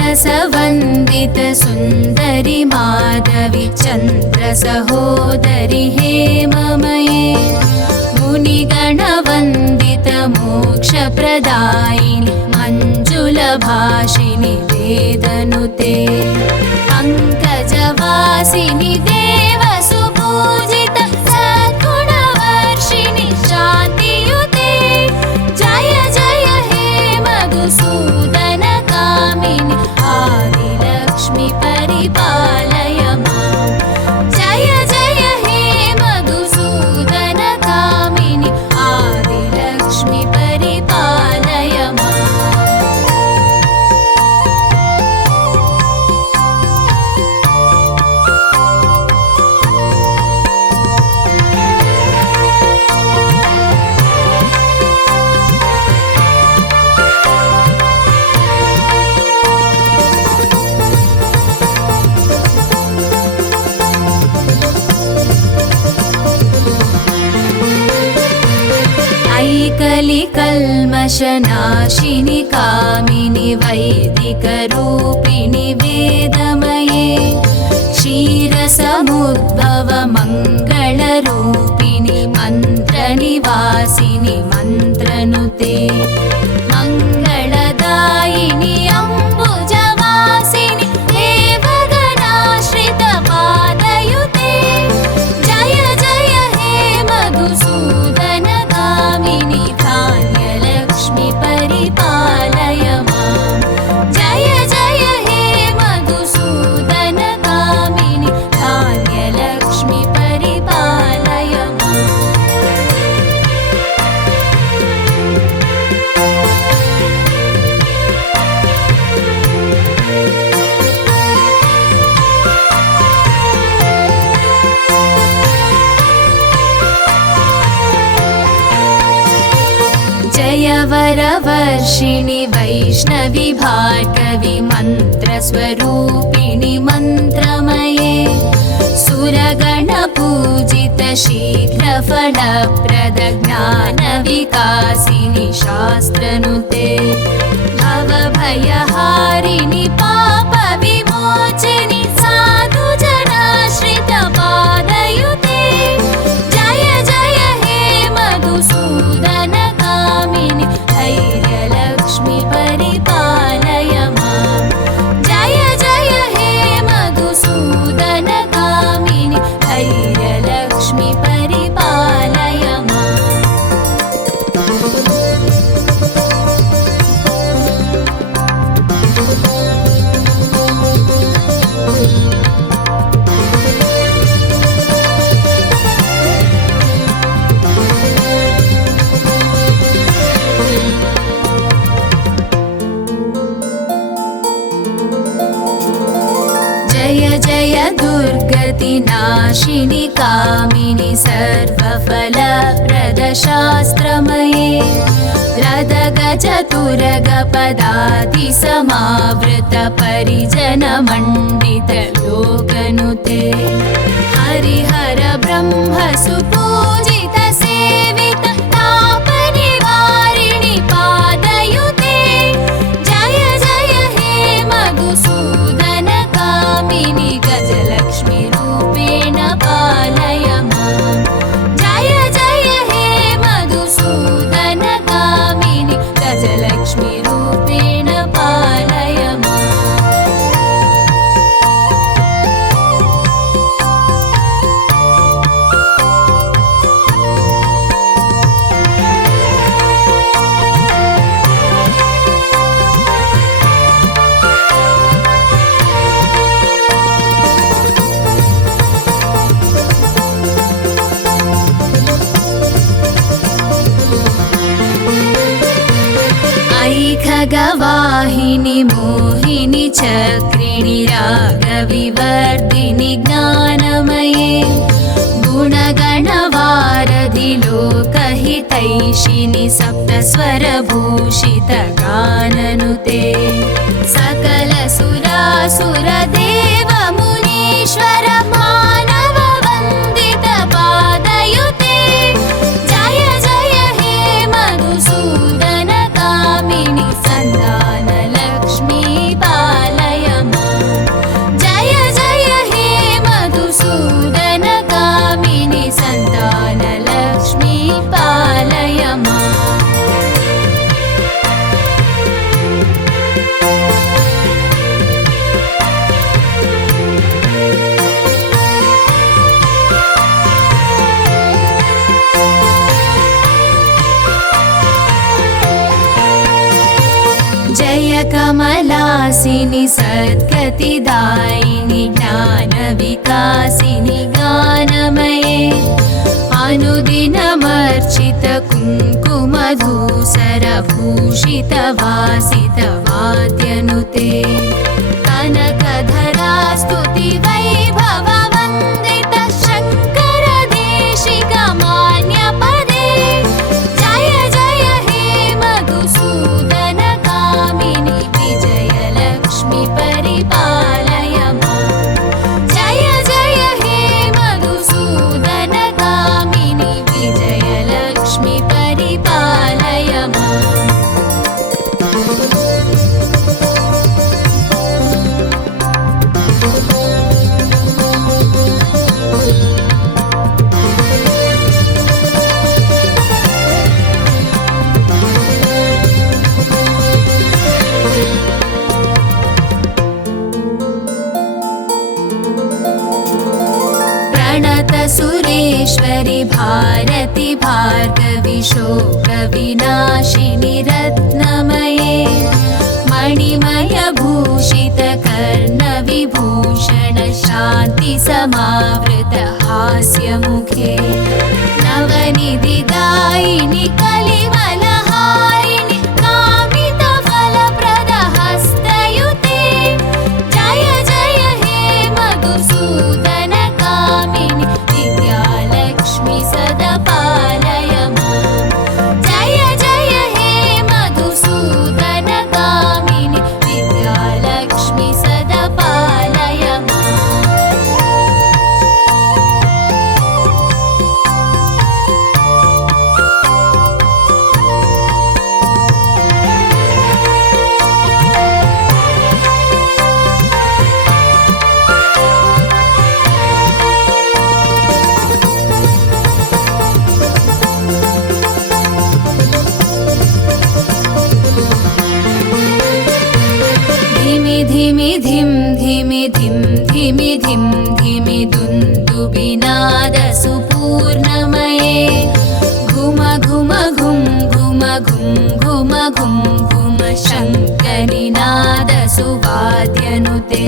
सुमनसवन्दित सुन्दरि माधवि चन्द्र सहोदरि हेममये मुनिगणवन्दित मोक्षप्रदायिनि मञ्जुलभाषिनि वेदनुते पङ्कजवासिनि देवसुपूजित सद्गुणवर्षिणि शान्तियुते जय जय हे मधुसूदन कामिनि आदिलक्ष्मि परिपालय मां जय जय हे मधुसूदन कामिनि आदिलक्ष्मि परिपालय मां। कलिकल्मषनाशिनि कामिनि वैदिकरूपिणि वेदमये क्षीरसमुद्भव मङ्गलरूपिणि मन्त्रनिवासिनि मन्त्रनुते मङ्गलदायिनि अम्बुजवासिनि देवगणाश्रित पादयुते जय जय हे मधुसूदन कामिनि धान्यलक्ष्मि परिपालय मां जय जय हे मधुसूदन कामिनि धान्यलक्ष्मि परिपालय मां। जय वरवर्षिणि वैष्णवि भार्गवि मन्त्रस्वरूपिणि मन्त्रमये सुरगणपूजित शीघ्रफलप्रद ज्ञानविकासिनि शास्त्रनुते भवभयहारिणि पापविमोचिनि साधुजनाश्रित पादयुते जय जय हे मधुसूदन कामिनि धैर्यलक्ष्मि परिपालय मां जय जय हे मधुसूदन कामिनि धैर्यलक्ष्मि परिपालय मां। जय जय दुर्गतिनाशिनि कामिनि सर्वफलप्रद शास्त्रमये रदगजतुरगपदाति समावृत परिजनमण्डित लोकनुते हरिहर ब्रह्म सुपूजित सेवित तापनिवारिणि पादयुते जय जय हे मधुसूदन कामिनि गजलक्ष्मि रूपेण पालय मां जय जय हे मधुसूदन कामिनि गजलक्ष्मि रूपेण पालय मां। खगवाहिनि मोहिनि चक्रिणि रागविवर्धिनि ज्ञानमये गुणगणवारिणि लोकहितैषिणि सप्तस्वरभूषितगाननुते सकलसुरासुरदेवमुनीश्वर मानववन्दितपादयुते जय जय हे मधुसूदन कामिनि सन्तानलक्ष्मी पालय माम् जय जय हे मधुसूदन कामिनि सन्तानलक्ष्मी पालय माम् जय कमलासिनि सद्गतिदायिनि ज्ञानविकासिनि गानमये अनुदिनमर्चित कुङ्कुमधूसरभूषितवासितवाद्यनुते कनकधरा स्तुतिवैभववन्दित शङ्कर देशिकमान्यपदे जय जय हे मधुसूदन कामिनि विजयलक्ष्मी परिपालय माम् जय जय हे मधुसूदन कामिनि विजयलक्ष्मी परिपालय माम् प्रणत सुरेश्वरि भारति भार्गवि शोकविनाशिनि रत्नमये मणिमय भूषित कर्णविभूषण शान्ति समावृत हास्यमुखे नवनिधिदायिनि कलिवलहारिणि कामित फलप्रद हस्तयुते जय जय हे मधुसूदन कामिनि विद्यालक्ष्मी सदा पालय माम् जय जय हे मधुसूदन कामिनि विद्यालक्ष्मी सदा पालय माम् धिमि धिमि धिम धिमि धिम धिमि धिम धिमि दुन्दुभिनाद सुपूर्णमये घुम घुम घुम घुम घुम घुम घुम घुम शङ्खनिनाद सुवाद्यनुते